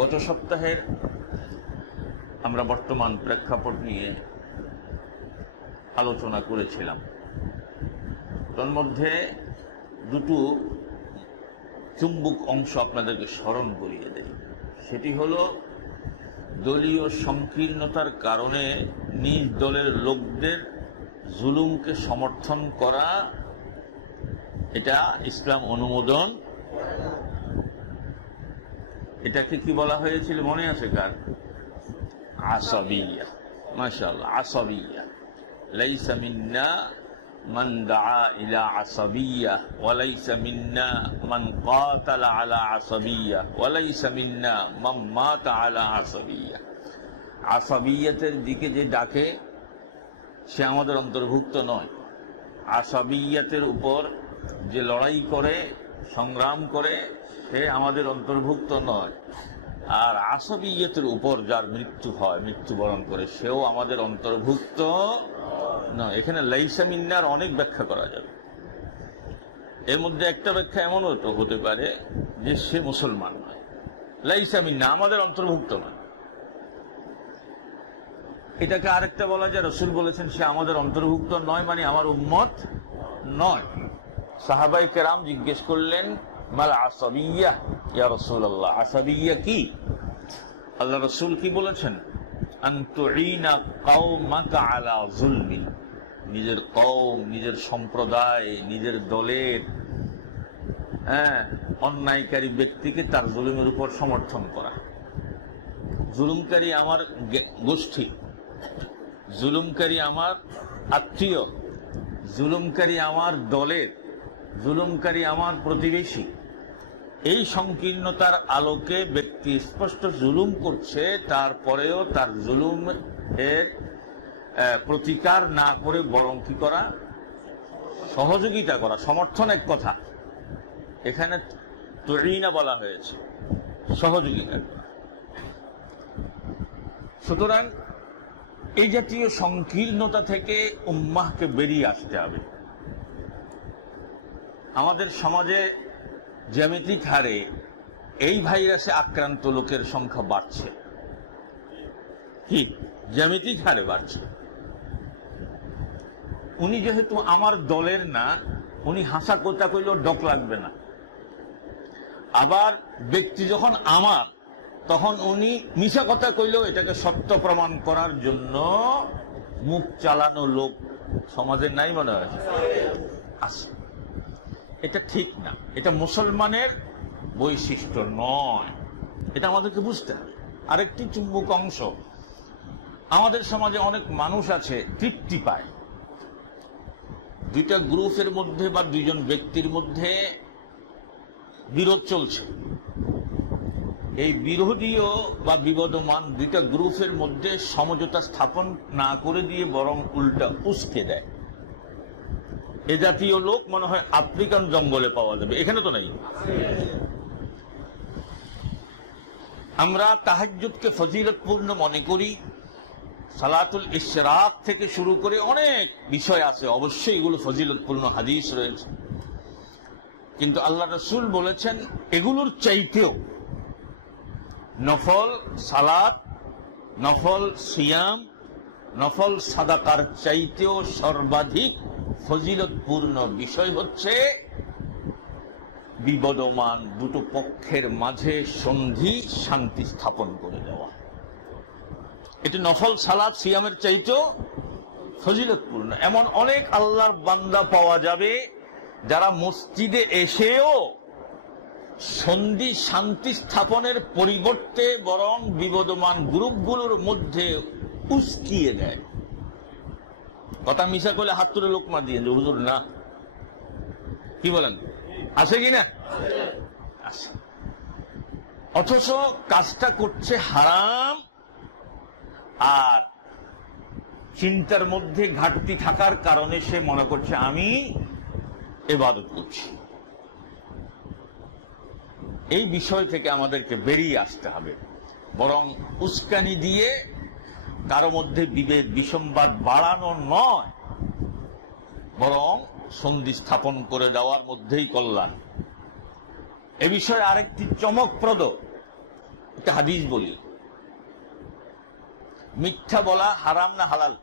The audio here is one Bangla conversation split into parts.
গত সপ্তাহের আমরা বর্তমান প্রেক্ষাপট নিয়ে আলোচনা করেছিলাম। তার মধ্যে দুটো চুম্বক অংশ আপনাদেরকে স্মরণ করিয়ে দেয়। সেটি হলো দলীয় সংকীর্ণতার কারণে নিজ দলের লোকদের জুলুমকে সমর্থন করা, এটা ইসলাম অনুমোদন। এটাকে কি বলা হয়েছিল মনে আছে কার? আসাবিয়া। মাশাআল্লাহ, আসাবিয়া। লাইসা মিন্না মান দাআ ইলা আসাবিয়া ওয়া লাইসা মিন্না মান কাতালা আলা আসাবিয়া ওয়া লাইসা মিন্না মান মাতা আলা আসাবিয়া। আসাবিয়াতের দিকে যে ডাকে সে আমাদের অন্তর্ভুক্ত নয়। আসাবিয়াতের উপর যে লড়াই করে, সংগ্রাম করে, সে আমাদের অন্তর্ভুক্ত নয়। আর আসাবিয়াতের উপর যার মৃত্যু হয়, মৃত্যুবরণ করে, সেও আমাদের অন্তর্ভুক্ত নয়। এখানে লাইসা মিন্নার অনেক ব্যাখ্যা করা যাবে। এর মধ্যে একটা ব্যাখ্যা এমনও তো হতে পারে যে সে মুসলমান নয়। লাইসা মিন্না, আমাদের অন্তর্ভুক্ত নয়। এটাকে আরেকটা বলা যায়, রাসূল বলেছেন সে আমাদের অন্তর্ভুক্ত নয়, মানে আমার উম্মত নয়। সাহাবায়ে কেরাম জিজ্ঞেস করলেন, মাল আসাবিয়া ইয়া রাসূলুল্লাহ, আসাবিয়া কি? আল্লাহ রাসূল কি বলেছেন? আন তুঈনা কওমাকা আলা যুলমিন, নিজের কওম, নিজের সম্প্রদায়, নিজের দলের অন্যায়কারী ব্যক্তিকে তার জুলুমের উপর সমর্থন করা। জুলুমকারী আমার গোষ্ঠী, জুলুমকারী আমার আত্মীয়, জুলুমকারী আমার দলের, জুলুমকারী আমার প্রতিবেশী। এই সংকীর্ণতার আলোকে ব্যক্তি স্পষ্ট জুলুম করছে, তারপরেও তার জুলুম এর প্রতিকার না করে বরং কি করা? সহযোগিতা করা। সমর্থন এক কথা, এখানে তুঈনা বলা হয়েছে, সহযোগিতা করা। সুতরাং এই জাতীয় সংকীর্ণতা থেকে উম্মাহকে বেরিয়ে আসতে হবে। আমাদের সমাজে জ্যামিতিক হারে এই ভাইরাসে আক্রান্ত লোকের সংখ্যা বাড়ছে। কি জ্যামিতিক হারে বাড়ছে? উনি যেহেতু আমার দলের না, উনি হাসা কথা কইলেও ডক লাগবে না। আবার ব্যক্তি যখন আমার, তখন উনি মিশা কথা কইলেও এটাকে সত্য প্রমাণ করার জন্য মুখ চালানো লোক সমাজে নাই মনে হয় আছে। এটা ঠিক না, এটা মুসলমানের বৈশিষ্ট্য নয়। এটা আমাদেরকে বুঝতে হবে। আরেকটি চুম্বক অংশ, আমাদের সমাজে অনেক মানুষ আছে তৃপ্তি পায়। দুইটা গ্রুপের মধ্যে বা দুইজন ব্যক্তির মধ্যে বিরোধ চলছে, এই বিরোধীয় বা বিবদমান দুইটা গ্রুপের মধ্যে সমঝোতা স্থাপন না করে দিয়ে বরং উল্টা উস্কে দেয়। এ জাতীয় লোক মনে হয় আফ্রিকান জঙ্গলে পাওয়া যাবে, এখানে তো নাই। আমরা তাহাজ্জুদকে ফজিলতপূর্ণ মনে করি, সালাতুল ইশরাক থেকে শুরু করে অনেক বিষয় আছে, অবশ্যই এগুলো ফজিলতপূর্ণ, হাদিস রয়েছে। কিন্তু আল্লাহ রাসূল বলেছেন এগুলোর চাইতেও নফল সালাত, নফল সিয়াম, নফল সাদাকার চাইতেও সর্বাধিক ফজিলতপূর্ণ বিষয় হচ্ছে বিবদমান দুটো পক্ষের মাঝে সন্ধি, শান্তি স্থাপন করে দেওয়া। এটি নফল সালাত সিয়ামের চাইতেও ফজিলতপূর্ণ। এমন অনেক আল্লাহর বান্দা পাওয়া যাবে যারা মসজিদে এসেও সন্ধি শান্তি স্থাপনের পরিবর্তে বরং বিবদমান গ্রুপগুলোর মধ্যে উস্কিয়ে দেয়। কথা মিশা করলে হাত তুলে লোকমা দিয়ে যে হুজুর না, কি বলেন, আছে কি না? আছে। অথচ কাজটা করছে হারাম, আর চিন্তার মধ্যে ঘাটতি থাকার কারণে সে মনে করছে আমি ইবাদত করছি। এই বিষয় থেকে আমাদেরকে বেরিয়ে আসতে হবে। বরং উস্কানি দিয়ে কারো মধ্যে বিভেদ বিসম্বাদ বাড়ানো নয়, বরং সন্ধি স্থাপন করে দেওয়ার মধ্যেই কল্যাণ। এ বিষয়ে আরেকটি চমকপ্রদ একটা হাদিস বলি, মিথ্যা বলা হারাম না হালাল?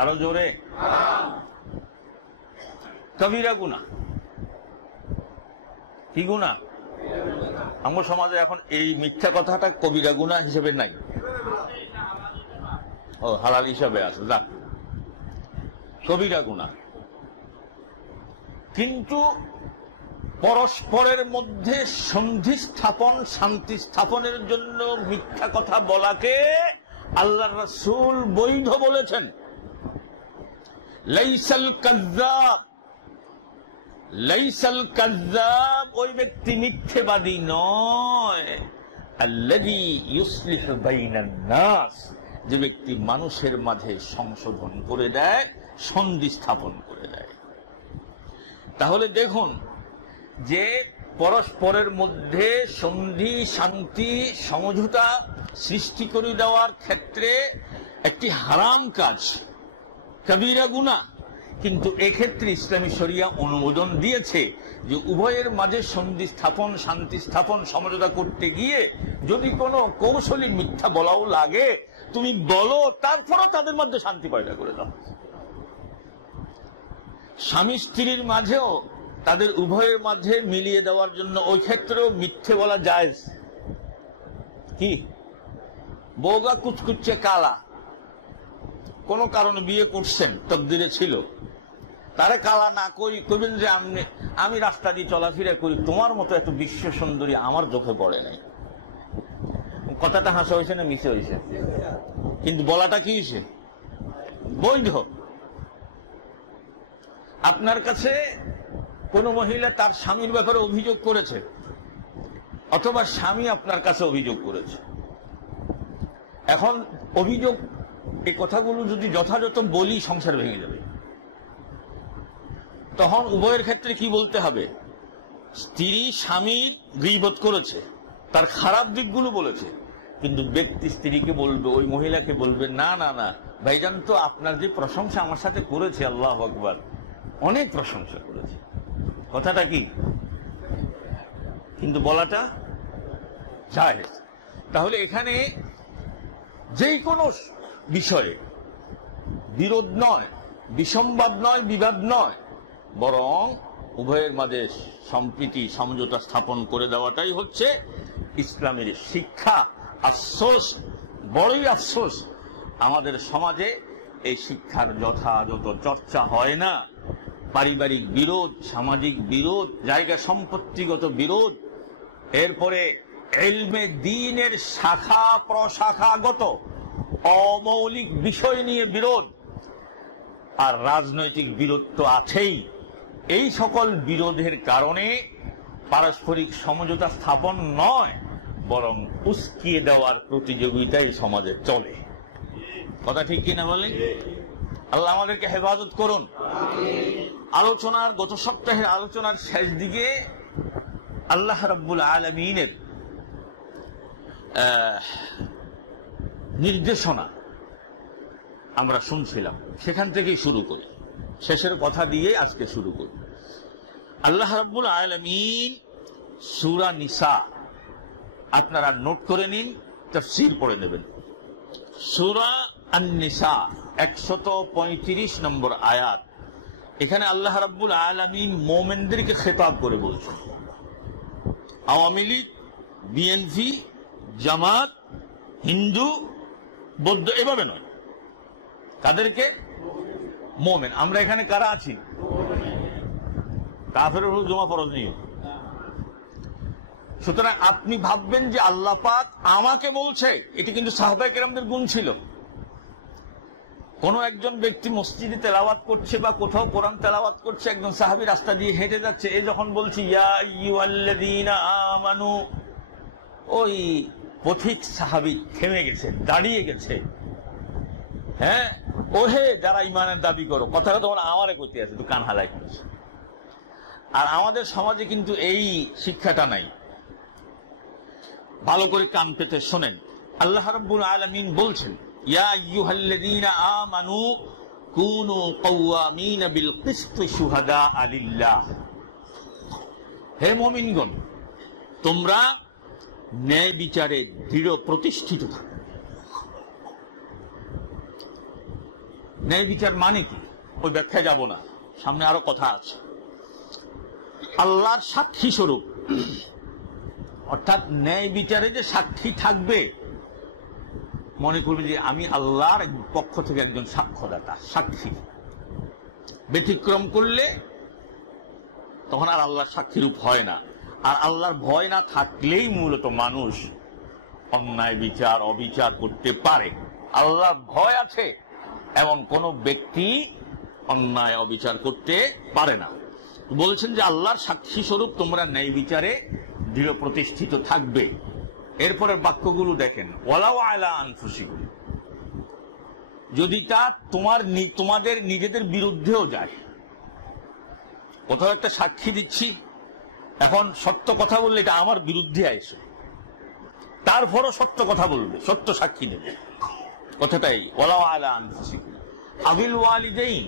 আরো জোরে। কবিরা গুনাহ। কি গুনাহ? আমার সমাজে এখন এই মিথ্যা কথাটা কবিরা গুনাহ হিসেবে নাই, ও হালাল হিসাবে আছে। যাক, কবিরা গুনাহ। কিন্তু পরস্পরের মধ্যে সন্ধি স্থাপন, শান্তি স্থাপনের জন্য মিথ্যা কথা বলাকে আল্লাহর রাসূল বৈধ বলেছেন। লাইসাল কাযযাব, লাইসাল কাযযাব ওই ব্যক্তি মিথ্যেবাদী নয়, আল্লাযী ইউসলিহু বাইনান নাস, যে ব্যক্তি মানুষের মাঝে সংশোধন করে দেয়, সন্ধি স্থাপন করে দেয়। তাহলে দেখুন যে পরস্পরের মধ্যে সন্ধি, শান্তি, সমঝোতা সৃষ্টি করে দেওয়ার ক্ষেত্রে একটি হারাম কাজ, কবিরা গুনাহ, কিন্তু এক্ষেত্রে ইসলামী শরিয়া অনুমোদন দিয়েছে যে উভয়ের মাঝে সন্ধি স্থাপন, শান্তি স্থাপন, সমঝোতা করতে গিয়ে যদি কোনো কৌশলী মিথ্যা বলাও লাগে তুমি বলো, তারপরও তাদের মধ্যে শান্তি পয়দা করে দাও। স্বামী স্ত্রীর মাঝেও তাদের উভয়ের মাঝে মিলিয়ে দেওয়ার জন্য ওই ক্ষেত্রেও মিথ্যে বলা জায়েজ। কি? বউগা কুচকুচে কালা, কোন কারণে বিয়ে করছেন, তকদিরে ছিল, তারে কালা না করি কইবেন যে আমি রাস্তা দিয়ে চলাফেরা করি, তোমার মতো এত বিশ্ব সুন্দরী আমার চোখে পড়ে নাই। কথাটা হাসা হয়েছে না মিশে হয়েছে? কিন্তু বলাটা কি হয়েছে? বৈধ। আপনার কাছে কোন মহিলা তার স্বামীর ব্যাপারে অভিযোগ করেছে, অথবা স্বামী আপনার কাছে অভিযোগ করেছে। এখন অভিযোগ, এই কথাগুলো যদি যথাযথ বলি সংসার ভেঙে যাবে। তখন উভয়ের ক্ষেত্রে কি বলতে হবে? স্ত্রী স্বামীর গীবত করেছে, তার খারাপ দিকগুলো বলেছে, কিন্তু ব্যক্তি স্ত্রীকে বলবে, ওই মহিলাকে বলবে, না না না ভাইজান, তো আপনার যে প্রশংসা আমার সাথে করেছে, আল্লাহু আকবার, অনেক প্রশংসা করেছে। কথাটা কি? কিন্তু বলাটা জায়েজ। তাহলে এখানে যেই কোনো বিষয়ে বিরোধ নয়, বিসম্বাদ নয়, বিবাদ নয়, বরং উভয়ের মাঝে সম্প্রীতি, সমঝোতা স্থাপন করে দেওয়াটাই হচ্ছে ইসলামের শিক্ষা। আফসোস, বড়ই আফসোস, আমাদের সমাজে এই শিক্ষার যথাযথ চর্চা হয় না। পারিবারিক বিরোধ, সামাজিক বিরোধ, জায়গা সম্পত্তিগত বিরোধ, এরপরে ইলমে দ্বীনের শাখা প্রশাখাগত অমৌলিক বিষয় নিয়ে বিরোধ, আর রাজনৈতিক বিরোধ তো আছেই। এই সকল বিরোধের কারণে পারস্পরিক সমঝোতা স্থাপন নয়, বরং উস্কিয়ে দেওয়ার প্রতিযোগিতাই সমাজে চলে। কথা ঠিক কিনা বলেন? আল্লাহ আমাদেরকে হেফাজত করুন। আলোচনার, গত সপ্তাহের আলোচনার শেষ দিকে আল্লাহ রাব্বুল আলামিনের নির্দেশনা আমরা শুনছিলাম, সেখান থেকেই শুরু করি, শেষের কথা দিয়ে আজকে শুরু করি। আল্লাহ রাব্বুল আলামিন সূরা নিসা, আপনারা নোট করে নিন, তাফসীর পড়ে নেবেন। সূরা আন-নিসা 135 নম্বর আয়াত। এখানে আল্লাহ রাব্বুল আলামিন মুমিনদেরকে খেতাব করে বলছেন। আওয়ামী লীগ, বিএনপি, জামাত, হিন্দু, বৌদ্ধ, এভাবে নয়। তাদেরকে মুমিন। আমরা এখানে কারা আছি? কাফেরের উপর জমা ফরজ নেই। সুতরাং আপনি ভাববেন যে আল্লাহ পাক আমাকে বলছে, এটি কিন্তু সাহাবায়ে কেরামদের গুণ ছিল। কোন একজন ব্যক্তি মসজিদে তেলাওয়াত করছে বা কোথাও কোরআন তেলাওয়াত করছে, একজন সাহাবী রাস্তা দিয়ে হেঁটে যাচ্ছে, এ যখন বলছি ইয়া আইয়ুহাল্লাযীনা আমানু, ওই পথিক সাহাবী থেমে গেছে, দাঁড়িয়ে গেছে। হ্যাঁ, ওহে যারা ইমানের দাবি করো, কথাটা তোমার আমারে কইতে আছে, তো কান হালাই করেছে। আর আমাদের সমাজে কিন্তু এই শিক্ষাটা নাই। ভালো করে কান পেতে শোনেন, আল্লাহ রাব্বুল আলামিন বলছেন, ইয়া আইয়ুহাল্লাযীনা আমানু কুনু কাওয়ামিনা বিল কিসতি শুহাদা লিল্লাহ। হে মুমিনগণ, তোমরা ন্যায় বিচারে দৃঢ় প্রতিষ্ঠিত থাকবে। ন্যায় বিচার মানে কি ওই ব্যাখ্যায় যাব না, সামনে আরো কথা আছে। আল্লাহর সাক্ষী স্বরূপ, অর্থাৎ ন্যায় বিচারে যে সাক্ষী থাকবে, মনে করবে যে আমি আল্লাহর পক্ষ থেকে একজন সাক্ষ্যদাতা, সাক্ষী। ব্যতিক্রম করলে তখন আর আল্লাহর সাক্ষী রূপ হয় না। আর আল্লাহর ভয় না থাকলেই মূলত মানুষ অন্যায় বিচার অবিচার করতে পারে। আল্লাহর ভয় আছে এমন কোন ব্যক্তি অন্যায় অবিচার করতে পারে না। বলছেন যে আল্লাহর সাক্ষী স্বরূপ তোমরা ন্যায় বিচারে দৃঢ় প্রতিষ্ঠিত থাকবে। এরপরের বাক্যগুলো দেখেন, ওয়ালাউ আলা আনফুসিকুম, যদি তা তোমাদের নিজেদের বিরুদ্ধেও যায়। কোথাও একটা সাক্ষী দিচ্ছি, এখন সত্য কথা বললে এটা আমার বিরুদ্ধে আসে, তারপরও সত্য কথা বলবে, সত্য সাক্ষী দেবে। কথাটাই ওয়ালাউ আলা আনফুসিকুম আবিল ওয়ালিদাইন,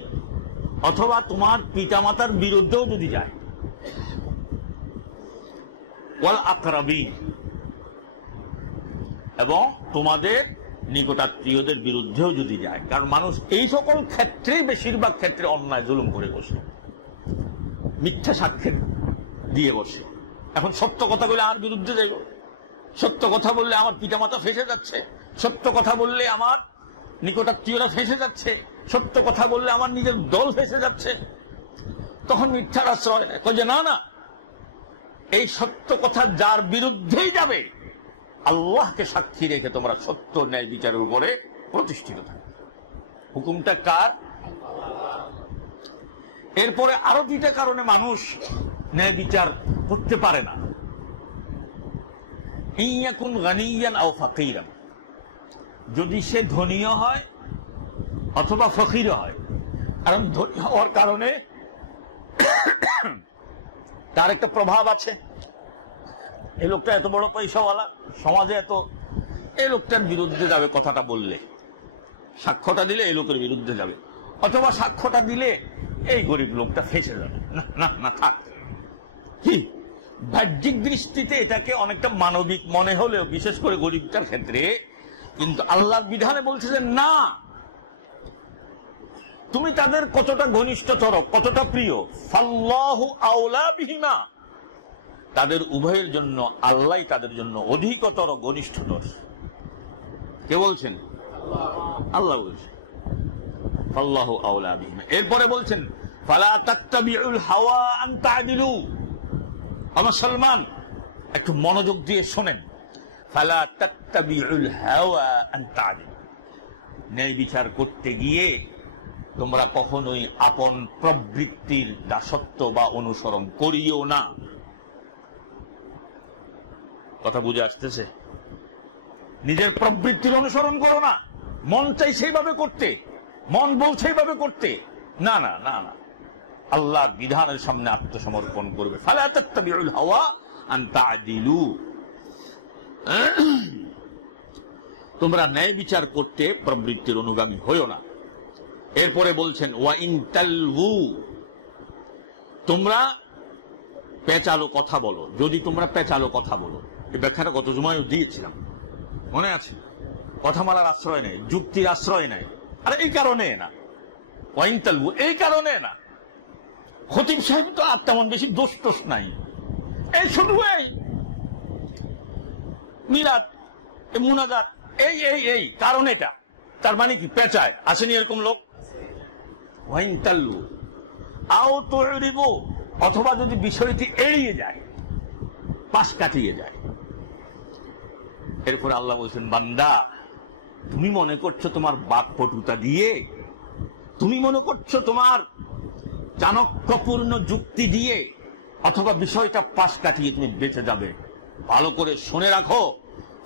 অথবা তোমার পিতামাতার বিরুদ্ধেও যদি যায়, ওয়াল আকরাবিন, এবং তোমাদের নিকটাত্মীয়দের বিরুদ্ধেও যদি যায়। কারণ মানুষ এই সকল ক্ষেত্রে, বেশিরভাগ ক্ষেত্রে অন্যায় জুলুম করে বসে, মিথ্যা সাক্ষী দিয়ে বসে। এখন সত্য কথা বলে আমার বিরুদ্ধে যাইব, সত্য কথা বললে আমার পিতামাতা ফেঁসে যাচ্ছে, সত্য কথা বললে আমার নিকটাত্মীয়রা ফেঁসে যাচ্ছে, সত্য কথা বললে আমার নিজের দল ফেঁসে যাচ্ছে। তখন মিথ্যার আশ্রয় নেয়, যে না না, এই সত্য কথা যার বিরুদ্ধেই যাবে, আল্লাহকে সাক্ষী রেখে তোমরা সত্য ন্যায় বিচারের উপরে প্রতিষ্ঠিত থাকবে। হুকুমটা কার? এরপরে আরো দুইটা কারণে মানুষ ন্যায় বিচার করতে পারে না। ইয়াকুন গানিয়ান আও ফাকিরান, যদি সে ধনীও হয় অথবা ফকির হয়। কারণ ধনী হওয়ার কারণে তার একটা প্রভাব আছে, এই লোকটা এত বড় পয়সাওয়ালা, সমাজে এত, এই লোকটার বিরুদ্ধে যাবে কথাটা বললে, সাক্ষ্যটা দিলে এই লোকের বিরুদ্ধে যাবে, অথবা সাক্ষ্যটা দিলে এই গরিব লোকটা ফেঁসে যাবে। না না না, থাক। কি বাহ্যিক দৃষ্টিতে এটাকে অনেকটা মানবিক মনে হলেও, বিশেষ করে গরিবটার ক্ষেত্রে, কিন্তু আল্লাহর বিধানে বলছে যে না, তুমি তাদের কতটা ঘনিষ্ঠতর, কতটা প্রিয়, ফাল্লাহু আওলা বিহিমা, তাদের উভয়ের জন্য আল্লাহ তাদের জন্য অধিকতর ঘনিষ্ঠতর। কে বলছেন? আল্লাহ বলছেন ফাল্লাহু আওলা বিহিমা। এরপরে বলছেন ফালা তাত্তাবিউল হাওয়া আন তা'দিলু। মুসলমান একটু মনোযোগ দিয়ে শোনেন, ফালা তাত্তাবিউল হাওয়া আন তা'দিলু, ন্যায় বিচার করতে গিয়ে তোমরা কখনোই আপন প্রবৃত্তির দাসত্ব বা অনুসরণ করিও না। কথা বুঝে আসতেছে? নিজের প্রবৃত্তির অনুসরণ করো না, মন চাই সেইভাবে করতে, মন বলছে সেইভাবে করতে, না না না না, আল্লাহর বিধানের সামনে আত্মসমর্পণ করবে। ফালা তাত্তাবিউল হাওয়া আন তা'দিলু, তোমরা ন্যায় বিচার করতে প্রবৃত্তির অনুগামী হইও না। এরপরে বলছেন ওয়া ইন তালউ, তোমরা পেঁচালো কথা বলো, যদি তোমরা পেঁচালো কথা বলো। এই ব্যাখ্যাটা গত জুমায়ও দিয়েছিলাম, মনে আছে? কথা মালার আশ্রয় নেই, যুক্তির আশ্রয় নেই। আর এই কারণে না, ওয়া ইন তালউ, এই কারণে না। খতিব সাহেব তো আর তেমন বেশি দোষ টোষ নাই, এই শুধু এই মিলাদ, মুনাজাত, এই এই এই কারণ, এটা তার মানে কি পেঁচায়? আসেনি এরকম লোক? ওয়া ইন তালউ আও তুরিবু, অথবা যদি বিষয়টি এড়িয়ে যায়, পাশ কাটিয়ে যায়। এরপর আল্লাহ বলছেন বান্দা, তুমি মনে করছো তোমার বাকপটুতা দিয়ে, তুমি মনে করছো তোমার চাণক্যপূর্ণ যুক্তি দিয়ে, অথবা বিষয়টা পাশ কাটিয়ে তুমি বেঁচে যাবে। ভালো করে শুনে রাখো,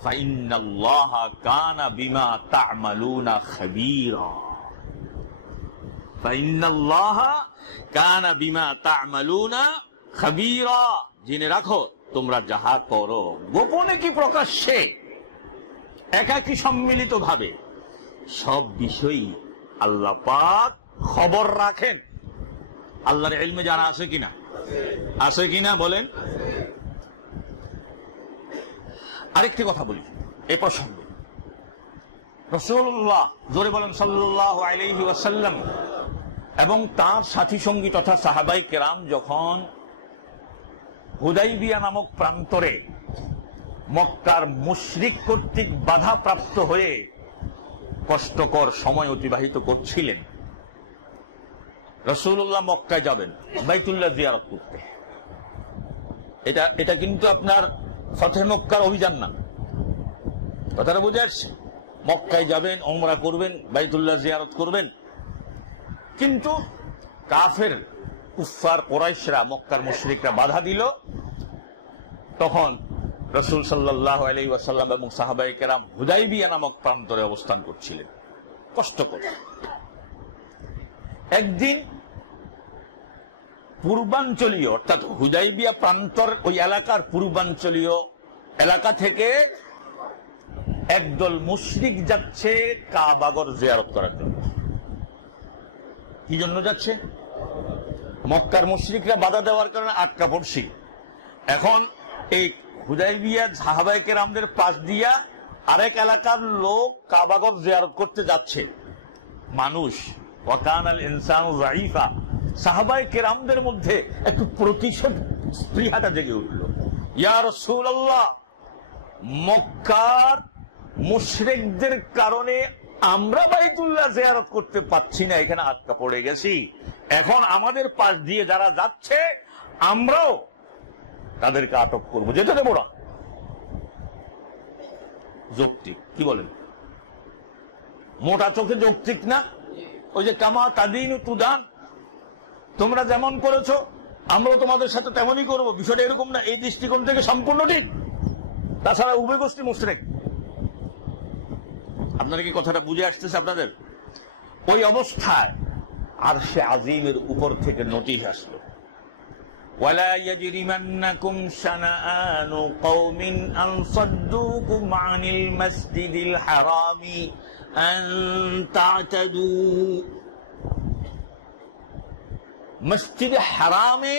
ফাইন্নাল্লাহা কানা বিমা তা'মালুনা খাবীরা, ফাইন্নাল্লাহা কানা বিমা তা'মালুনা খাবীরা, জেনে রাখো তোমরা যাহা করো, গোপনে কি প্রকাশ্যে, একাকী সম্মিলিত ভাবে, সব বিষয়ই আল্লাহ পাক খবর রাখেন। আল্লাহর ইলমে জানা আছে কিনা? আছে কিনা বলেন? আরেকটি কথা বলি এই প্রসঙ্গে। রাসূলুল্লাহ জোরে বলেন সাল্লাল্লাহু আলাইহি ওয়াসাল্লাম এবং তার সাথী সঙ্গী তথা সাহাবাই কেরাম যখন হুদাইবিয়া নামক প্রান্তরে মক্কার মুশরিক কর্তৃক বাধাপ্রাপ্ত হয়ে কষ্টকর সময় অতিবাহিত করছিলেন, রাসূলুল্লাহ মক্কায় যাবেন বাইতুল্লাহ জিয়ারত করতে। এটা কিন্তু আপনার ফতহে মক্কার অভিযান না, কথাটা বুঝে আসছে? মক্কায় যাবেন, উমরা করবেন, বাইতুল্লাহ জিয়ারত করবেন। কিন্তু কাফের কুফফার কুরাইশরা, মক্কার মুশরিকরা বাধা দিল। তখন রাসূল সাল্লাল্লাহু আলাইহি ওয়াসাল্লাম এবং সাহাবায়ে কেরাম হুদাইবিয়া নামক প্রান্তরে অবস্থান করছিলেন, কষ্টকর। একদিন পূর্বাঞ্চলীয় অর্থাৎ হুদাইবিয়া প্রান্তর ওই এলাকার পূর্বাঞ্চলীয় এলাকা থেকে একদল মুশরিক যাচ্ছে কাবাগর জিয়ারত করার জন্য। কি জন্য যাচ্ছে? মক্কার মুশরিকরা বাধা দেওয়ার কারণে আটকা পড়ছি। এখন এই হুদাইবিয়া সাহাবায়ে কেরামদের পাশ দিয়া আরেক এলাকার লোক কাবাগর জিয়ারত করতে যাচ্ছে। মানুষ ওয়াকানাল ইনসানু যায়ীফা, সাহাবায়ে কেরামদের মধ্যে একটু প্রতিশোধ স্পৃহাটা জেগে উঠল। ইয়া রাসূলুল্লাহ, মক্কার মুশরিকদের কারণে আমরা বাইতুল্লাহ জিয়ারত করতে পাচ্ছি না, এখানে আটকা পড়ে গেছি। এখন আমাদের পাশ দিয়ে যারা যাচ্ছে আমরাও তাদেরকে আটক করবো, যেতে দেবো না। যৌক্তিক, কি বলেন? মোটা চোখে যৌক্তিক না? ওই যে কামা তাদিনু তুদান, তোমরা যেমন করেছো আমরাও তোমাদের সাথে তেমনই করবো, বিষয়টা এরকম না? এই দৃষ্টিকোণ থেকে সম্পূর্ণ ঠিক। তাছাড়া উভয় গোষ্ঠী মুশরিক। আপনারা কি কথাটা বুঝে আসতেছে আপনাদের? ওই অবস্থায় আরশে আজিমের উপর থেকে নোটিশ আসলো, ওয়ালা ইয়াজরিমান্নাকুম শানাআনু কওমিন আন সাদ্দুকুম আনিল মাসজিদিল হারামি আন তা'তাদু। মসজিদে হারামে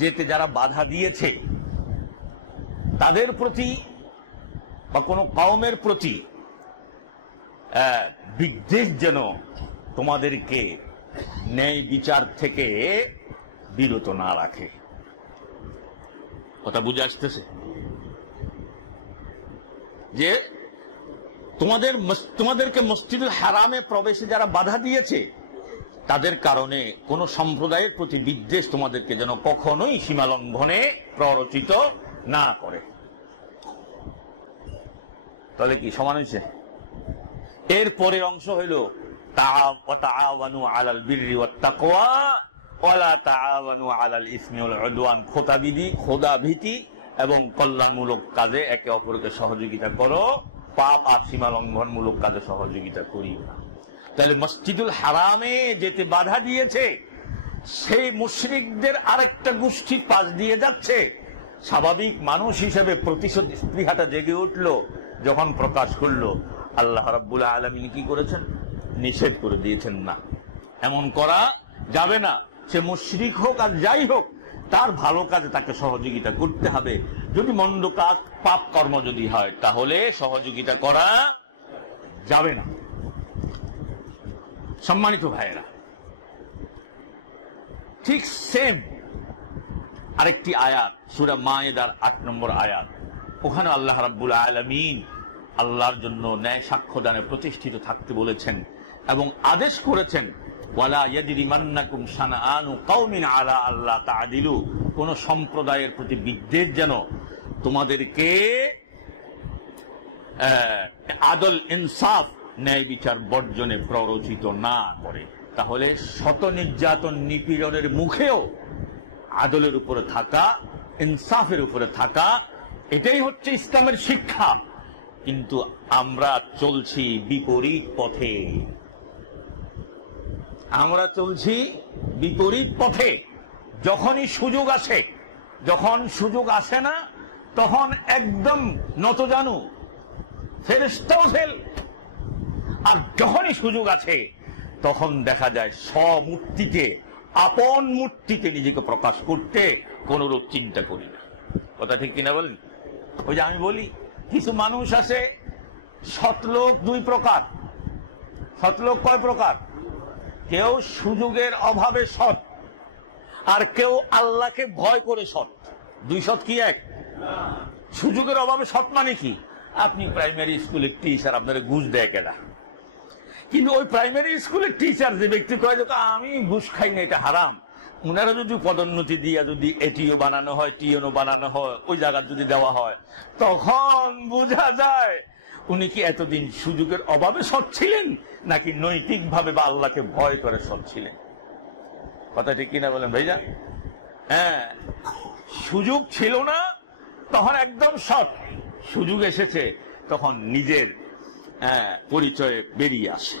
যেতে যারা বাধা দিয়েছে তাদের প্রতি বা কোনো কওমের প্রতি বিদ্বেষ যেন তোমাদেরকে ন্যায় বিচার থেকে বিরত না রাখে। কথা বুঝে আসতেছে? যে তোমাদেরকে মসজিদুল হারামে প্রবেশে যারা বাধা দিয়েছে তাদের কারণে কোন সম্প্রদায়ের প্রতি বিদ্বেষ তোমাদেরকে যেন কখনোই সীমা লঙ্ঘনে প্ররোচিত না করে। তাহলে কি সমান হয়েছে? এর পরের অংশ হইল তাআওয়ানু আলাল বিররি ওয়াত তাকওয়া ওয়ালা তাআওয়ানু আলাল ইসমি ওয়াল উদওয়ান। খোদাভীতি এবং কল্যাণমূলক কাজে একে অপরকে সহযোগিতা করো, পাপ আর সীমা লঙ্ঘনমূলক কাজে সহযোগিতা করিও না। তাহলে মসজিদুল হারামে যেতে বাধা দিয়েছে সেই মুশরিকদের আরেকটা গোষ্ঠী পাশ দিয়ে যাচ্ছে। স্বাভাবিক মানুষ হিসেবে প্রতিশোধ স্পৃহাটা জেগে উঠল যখন প্রকাশ করলো আল্লাহ রাব্বুল আলামিন কি করেছেন? নিষেধ করে দিয়েছেন, না এমন করা যাবে না। সে মুশরিক হোক আর যাই হোক, তার ভালো কাজে তাকে সহযোগিতা করতে হবে। যদি মন্দ কাজ পাপ কর্ম যদি হয় তাহলে সহযোগিতা করা যাবে না। সম্মানিত ভাইয়েরা, ঠিক সেম আরেকটি আয়াত সূরা মায়েদার ৮ নম্বর আয়াত, ওখানে আল্লাহ রাব্বুল আলামিন আল্লাহর জন্য ন্যায় সাক্ষ্যদানে প্রতিষ্ঠিত থাকতে বলেছেন এবং আদেশ করেছেন ওয়ালা ইয়াজরিমান্নাকুম শানাআনু কওমিন আলা আল্লা তা'দিলু, কোন সম্প্রদায়ের প্রতি বিদ্বেষ যেন তোমাদেরকে আদল ইনসাফ ন্যায় বিচার বর্জনে প্ররোচিত না করে। তাহলে শত নির্যাতন নিপীড়নের মুখেও আদলের উপরে থাকা, ইনসাফের উপরে থাকা, এটাই হচ্ছে ইসলামের শিক্ষা। কিন্তু আমরা চলছি বিপরীত পথে, আমরা চলছি বিপরীত পথে। যখনই সুযোগ আসে, যখন সুযোগ আসে না তখন একদম নতজানু, ফেরেশতাও ফেল। আর যখনই সুযোগ আছে তখন দেখা যায় স্বমূর্তিতে, আপন মূর্তিতে নিজেকে প্রকাশ করতে কোনরূপ চিন্তা করি না। কথা ঠিক কিনা বলেন? ওই যে আমি বলি কিছু মানুষ আছে সৎলোক দুই প্রকার। সৎলোক কয় প্রকার? কেউ সুযোগের অভাবে সৎ, আর কেউ আল্লাহকে ভয় করে সৎ। দুই সৎ কি এক? সুযোগের অভাবে সৎ মানে কি? আপনি প্রাইমারি স্কুলের টিচার, আপনারা ঘুষ দেয় কেনা, কিন্তু ওই প্রাইমারি স্কুলের টিচার যে ব্যক্তি কয় যে আমি ঘুষ খাই না, এটা হারাম, উনারা যদি পদোন্নতি দিয়া যদি এটিও বানানো হয়, টিএনও বানানো হয়, ওই জায়গা যদি দেওয়া হয়, তখন বোঝা যায় উনি কি এতদিন সুযোগের অভাবে সৎ ছিলেন নাকি নৈতিক ভাবে বা আল্লাহকে ভয় করে সৎ ছিলেন। কথা ঠিক কিনা বলেন ভাইজান? হ্যাঁ, সুযোগ ছিল না তখন একদম সৎ, সুযোগ এসেছে তখন নিজের পরিচয়ে বেরিয়ে আসে।